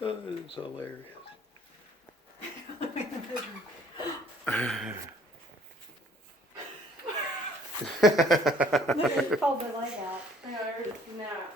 It's hilarious. Look, it pulled the light out. I know, I heard a snap.